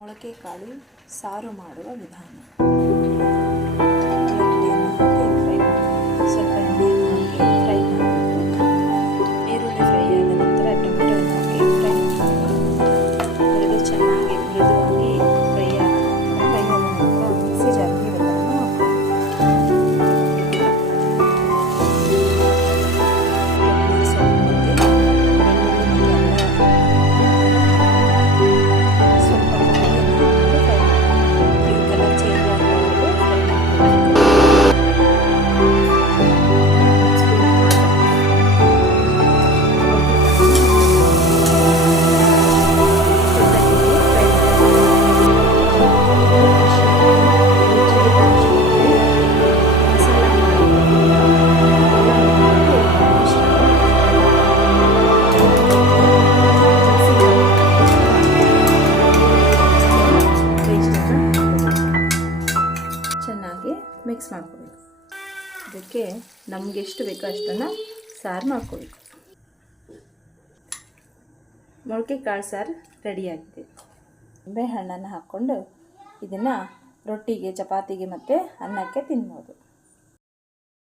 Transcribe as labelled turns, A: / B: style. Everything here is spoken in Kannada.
A: ಮೊಳಕೆ ಕಾಳು ಸಾರು ಮಾಡುವ ವಿಧಾನ. ಮಿಕ್ಸ್ ಮಾಡ್ಕೋಬೇಕು. ಅದಕ್ಕೆ ನಮ್ಗೆ ಎಷ್ಟು ಬೇಕೋ ಅಷ್ಟನ್ನು ಸಾರು ಮಾಡ್ಕೋಬೇಕು. ಮೊಳಕೆ ಕಾಳು ಸಾರು ರೆಡಿಯಾಗಿದೆ ನಿಂಬೆ ಹಣ್ಣನ್ನು ಹಾಕ್ಕೊಂಡು ಇದನ್ನು ರೊಟ್ಟಿಗೆ, ಚಪಾತಿಗೆ ಮತ್ತು ಅನ್ನಕ್ಕೆ ತಿನ್ಬೋದು.